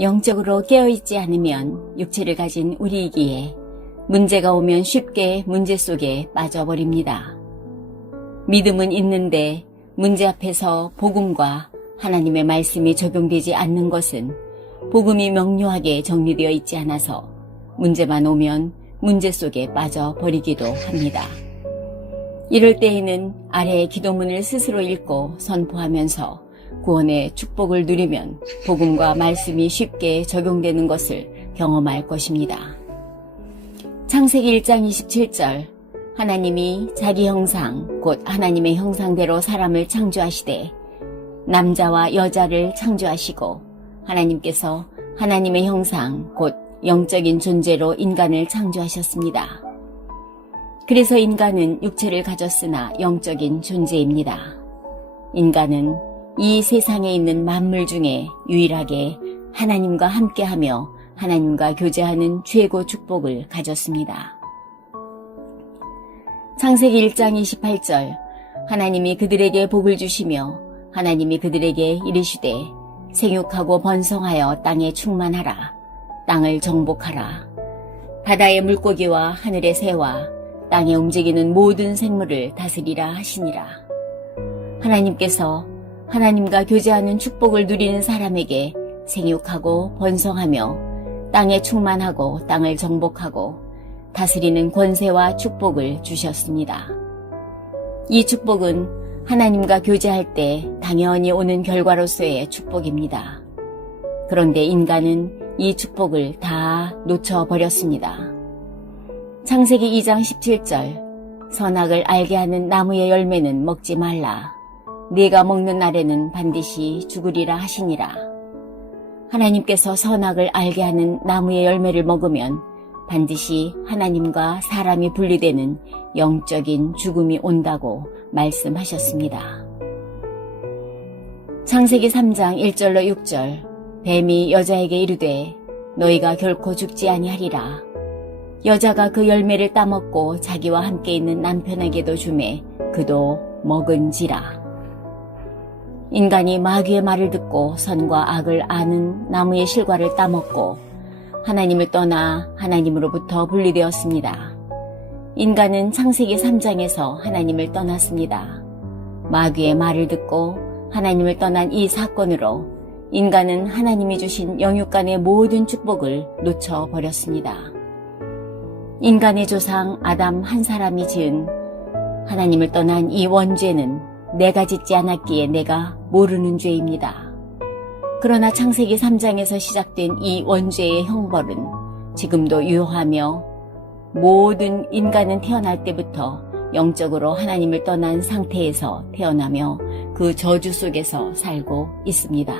영적으로 깨어있지 않으면 육체를 가진 우리이기에 문제가 오면 쉽게 문제 속에 빠져버립니다. 믿음은 있는데 문제 앞에서 복음과 하나님의 말씀이 적용되지 않는 것은 복음이 명료하게 정리되어 있지 않아서 문제만 오면 문제 속에 빠져버리기도 합니다. 이럴 때에는 아래의 기도문을 스스로 읽고 선포하면서 구원의 축복을 누리면 복음과 말씀이 쉽게 적용되는 것을 경험할 것입니다. 창세기 1장 27절 하나님이 자기 형상 곧 하나님의 형상대로 사람을 창조하시되 남자와 여자를 창조하시고 하나님께서 하나님의 형상 곧 영적인 존재로 인간을 창조하셨습니다. 그래서 인간은 육체를 가졌으나 영적인 존재입니다. 인간은 이 세상에 있는 만물 중에 유일하게 하나님과 함께하며 하나님과 교제하는 최고 축복을 가졌습니다. 창세기 1장 28절 하나님이 그들에게 복을 주시며 하나님이 그들에게 이르시되 생육하고 번성하여 땅에 충만하라. 땅을 정복하라. 바다의 물고기와 하늘의 새와 땅에 움직이는 모든 생물을 다스리라 하시니라. 하나님께서 하나님과 교제하는 축복을 누리는 사람에게 생육하고 번성하며 땅에 충만하고 땅을 정복하고 다스리는 권세와 축복을 주셨습니다. 이 축복은 하나님과 교제할 때 당연히 오는 결과로서의 축복입니다. 그런데 인간은 이 축복을 다 놓쳐버렸습니다. 창세기 2장 17절 선악을 알게 하는 나무의 열매는 먹지 말라. 네가 먹는 날에는 반드시 죽으리라 하시니라. 하나님께서 선악을 알게 하는 나무의 열매를 먹으면 반드시 하나님과 사람이 분리되는 영적인 죽음이 온다고 말씀하셨습니다. 창세기 3장 1절로 6절 뱀이 여자에게 이르되 너희가 결코 죽지 아니하리라. 여자가 그 열매를 따먹고 자기와 함께 있는 남편에게도 주매 그도 먹은지라. 인간이 마귀의 말을 듣고 선과 악을 아는 나무의 실과를 따먹고 하나님을 떠나 하나님으로부터 분리되었습니다. 인간은 창세기 3장에서 하나님을 떠났습니다. 마귀의 말을 듣고 하나님을 떠난 이 사건으로 인간은 하나님이 주신 영육간의 모든 축복을 놓쳐버렸습니다. 인간의 조상 아담 한 사람이 지은 하나님을 떠난 이 원죄는 내가 짓지 않았기에 내가 모르는 죄입니다. 그러나 창세기 3장에서 시작된 이 원죄의 형벌은 지금도 유효하며 모든 인간은 태어날 때부터 영적으로 하나님을 떠난 상태에서 태어나며 그 저주 속에서 살고 있습니다.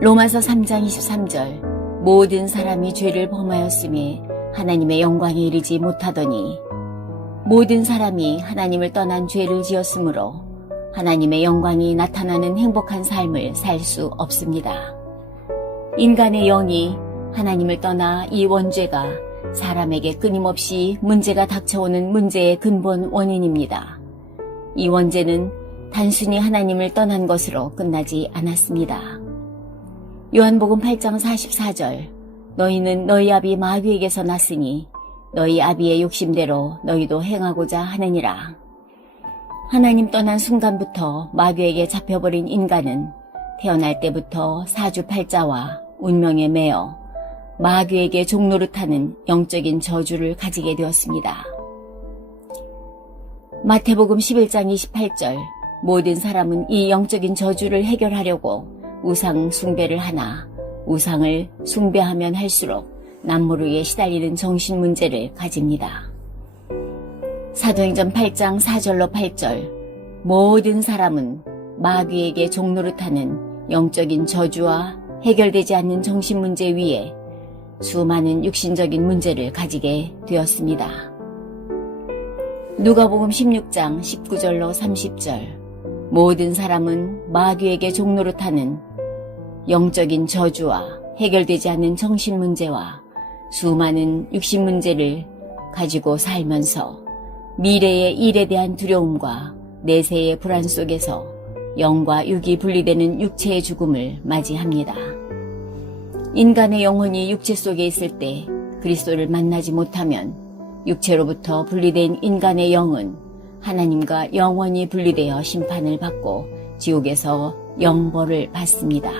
로마서 3장 23절 모든 사람이 죄를 범하였음에 하나님의 영광에 이르지 못하더니 모든 사람이 하나님을 떠난 죄를 지었으므로 하나님의 영광이 나타나는 행복한 삶을 살 수 없습니다. 인간의 영이 하나님을 떠나 이 원죄가 사람에게 끊임없이 문제가 닥쳐오는 문제의 근본 원인입니다. 이 원죄는 단순히 하나님을 떠난 것으로 끝나지 않았습니다. 요한복음 8장 44절 너희는 너희 아비 마귀에게서 났으니 너희 아비의 욕심대로 너희도 행하고자 하느니라. 하나님 떠난 순간부터 마귀에게 잡혀버린 인간은 태어날 때부터 사주팔자와 운명에 매여 마귀에게 종노릇하는 영적인 저주를 가지게 되었습니다. 마태복음 11장 28절 모든 사람은 이 영적인 저주를 해결하려고 우상 숭배를 하나 우상을 숭배하면 할수록 남모르게 시달리는 정신 문제를 가집니다. 사도행전 8장 4절로 8절 모든 사람은 마귀에게 종노릇하는 영적인 저주와 해결되지 않는 정신 문제 위에 수많은 육신적인 문제를 가지게 되었습니다. 누가복음 16장 19절로 30절 모든 사람은 마귀에게 종노릇하는 영적인 저주와 해결되지 않는 정신 문제와 수많은 육신 문제를 가지고 살면서 미래의 일에 대한 두려움과 내세의 불안 속에서 영과 육이 분리되는 육체의 죽음을 맞이합니다. 인간의 영혼이 육체 속에 있을 때 그리스도를 만나지 못하면 육체로부터 분리된 인간의 영은 하나님과 영원히 분리되어 심판을 받고 지옥에서 영벌을 받습니다.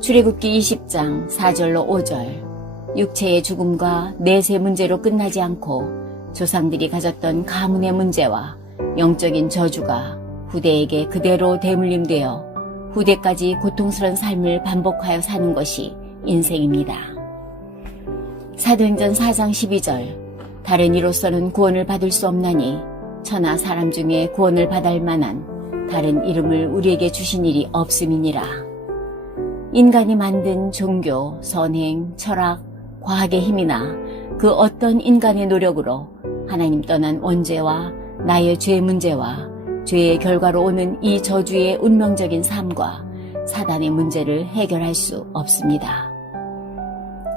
출애굽기 20장 4절로 5절, 육체의 죽음과 내세 문제로 끝나지 않고 조상들이 가졌던 가문의 문제와 영적인 저주가 후대에게 그대로 대물림되어 후대까지 고통스러운 삶을 반복하여 사는 것이 인생입니다. 사도행전 4장 12절, 다른 이로서는 구원을 받을 수 없나니 천하 사람 중에 구원을 받을 만한 다른 이름을 우리에게 주신 일이 없음이니라. 인간이 만든 종교, 선행, 철학, 과학의 힘이나 그 어떤 인간의 노력으로 하나님 떠난 원죄와 나의 죄 문제와 죄의 결과로 오는 이 저주의 운명적인 삶과 사단의 문제를 해결할 수 없습니다.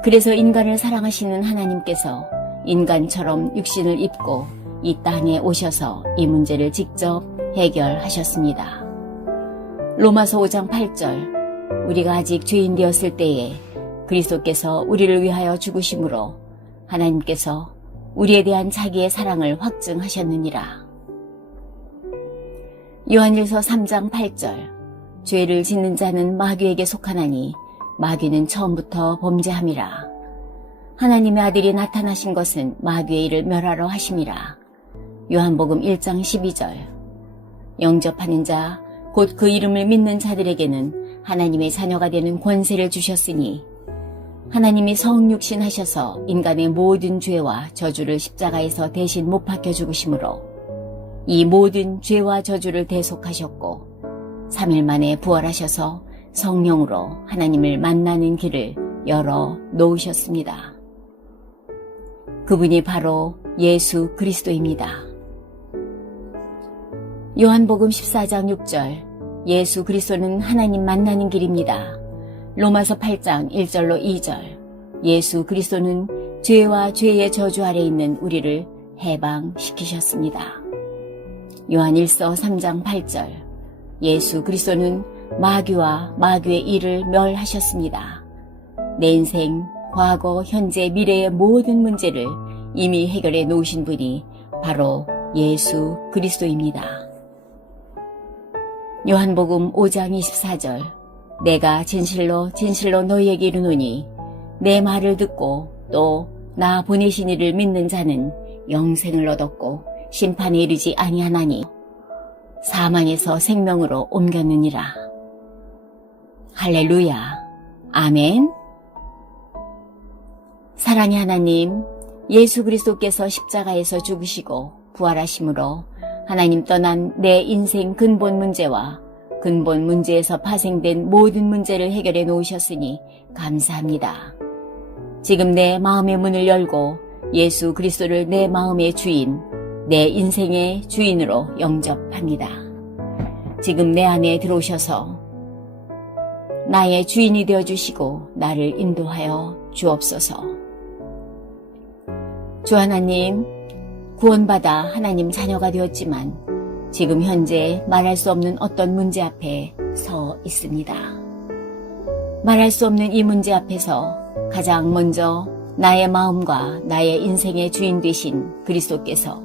그래서 인간을 사랑하시는 하나님께서 인간처럼 육신을 입고 이 땅에 오셔서 이 문제를 직접 해결하셨습니다. 로마서 5장 8절, 우리가 아직 죄인 되었을 때에 그리스도께서 우리를 위하여 죽으심으로 하나님께서 우리에 대한 자기의 사랑을 확증하셨느니라. 요한일서 3장 8절, 죄를 짓는 자는 마귀에게 속하나니 마귀는 처음부터 범죄함이라. 하나님의 아들이 나타나신 것은 마귀의 일을 멸하러 하심이라. 요한복음 1장 12절, 영접하는 자, 곧 그 이름을 믿는 자들에게는 하나님의 자녀가 되는 권세를 주셨으니 하나님이 성육신 하셔서 인간의 모든 죄와 저주를 십자가에서 대신 못 박혀 죽으심으로 이 모든 죄와 저주를 대속하셨고 3일 만에 부활하셔서 성령으로 하나님을 만나는 길을 열어 놓으셨습니다. 그분이 바로 예수 그리스도입니다. 요한복음 14장 6절, 예수 그리스도는 하나님 만나는 길입니다. 로마서 8장 1절로 2절, 예수 그리스도는 죄와 죄의 저주 아래 있는 우리를 해방시키셨습니다. 요한일서 3장 8절, 예수 그리스도는 마귀와 마귀의 일을 멸하셨습니다. 내 인생, 과거, 현재, 미래의 모든 문제를 이미 해결해 놓으신 분이 바로 예수 그리스도입니다. 요한복음 5장 24절, 내가 진실로 진실로 너희에게 이르노니 내 말을 듣고 또 나 보내신 이를 믿는 자는 영생을 얻었고 심판에 이르지 아니하나니 사망에서 생명으로 옮겼느니라. 할렐루야. 아멘. 사랑의 하나님, 예수 그리스도께서 십자가에서 죽으시고 부활하심으로 하나님 떠난 내 인생 근본 문제와 근본 문제에서 파생된 모든 문제를 해결해 놓으셨으니 감사합니다. 지금 내 마음의 문을 열고 예수 그리스도를 내 마음의 주인, 내 인생의 주인으로 영접합니다. 지금 내 안에 들어오셔서 나의 주인이 되어주시고 나를 인도하여 주옵소서. 주 하나님, 구원받아 하나님 자녀가 되었지만 지금 현재 말할 수 없는 어떤 문제 앞에 서 있습니다. 말할 수 없는 이 문제 앞에서 가장 먼저 나의 마음과 나의 인생의 주인 되신 그리스도께서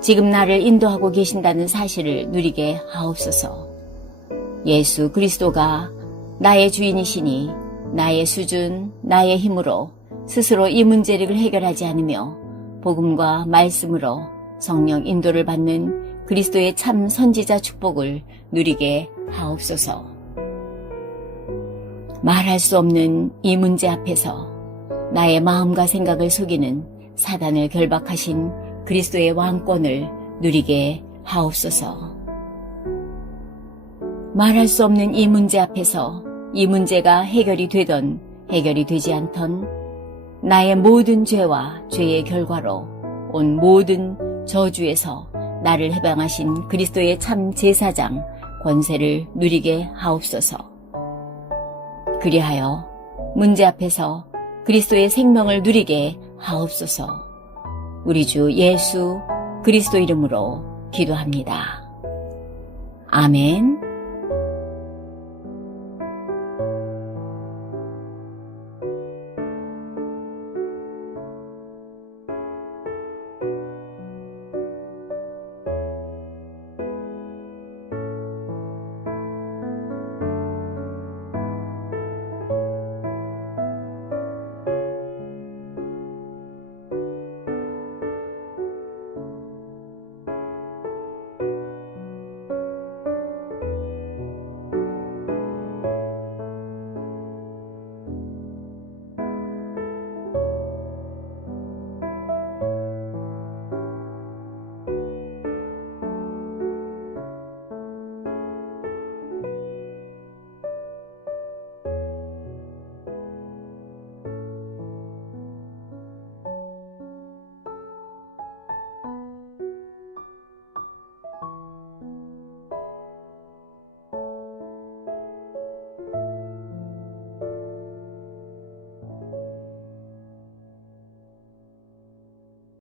지금 나를 인도하고 계신다는 사실을 누리게 하옵소서. 예수 그리스도가 나의 주인이시니 나의 수준, 나의 힘으로 스스로 이 문제를 해결하지 않으며 복음과 말씀으로 성령 인도를 받는 그리스도의 참 선지자 축복을 누리게 하옵소서. 말할 수 없는 이 문제 앞에서 나의 마음과 생각을 속이는 사단을 결박하신 그리스도의 왕권을 누리게 하옵소서. 말할 수 없는 이 문제 앞에서 이 문제가 해결이 되던 해결이 되지 않던 나의 모든 죄와 죄의 결과로 온 모든 저주에서 나를 해방하신 그리스도의 참 제사장 권세를 누리게 하옵소서. 그리하여 문제 앞에서 그리스도의 생명을 누리게 하옵소서. 우리 주 예수 그리스도 이름으로 기도합니다. 아멘.